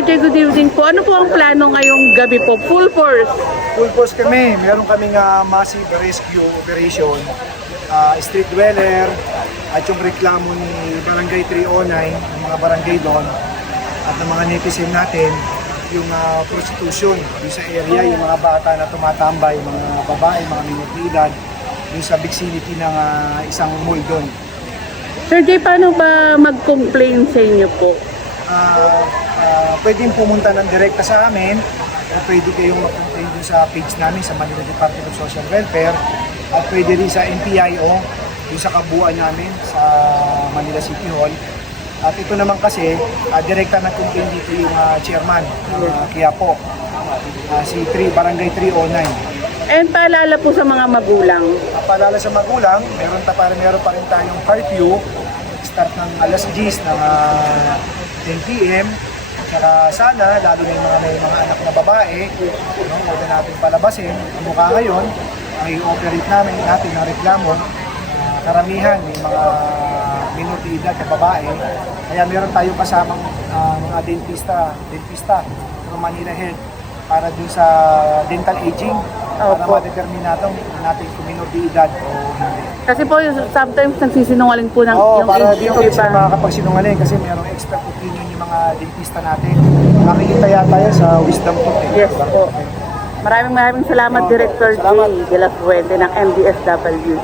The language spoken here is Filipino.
Sir Jay, good evening po. Ano po ang plano ngayong gabi po? Full force. Full force kami. Meron kaming massive rescue operation. Street dweller at yung reklamo ni Barangay 309, ng mga barangay doon at ng mga netizen natin, yung prostitution yung sa area, yung mga bata na tumatambay, mga babae, mga minorityidad, yung sa vicinity ng isang mall doon. Sir Jay, paano ba mag-complain sa inyo po? Pwedeng pumunta ng direkta sa amin o pwede kayong mag-complain dun sa page namin sa Manila Department of Social Welfare at pwede rin sa NPIO yung sa kabuuan namin sa Manila City Hall. At ito naman kasi, direkta nag-complain dito yung chairman kaya po si Barangay 309. And paalala po sa mga magulang. Paalala sa magulang, meron pa rin tayong curfew, start ng alas 10 ng 10 p.m. Saka sana, lalo na yung may mga anak na babae, no, huwag na natin palabasin. Ang mukha ngayon, ang i-operate natin ng reklamo, karamihan may mga minorityidad na babae. Kaya meron tayong kasamang mga dentista ng Manila Health para dun sa dental aging, para ma-determine natin kung minorityidad o hindi. Kasi po, sometimes nagsisinungaling po ng Oo, para di yung kami sila makakapagsinungaling kasi merong expert opinion yung mga dentista natin. Makikita yata yan sa wisdom tooth. Yes po. Maraming salamat, Director Salamat. Jay de la Fuente ng MDSW.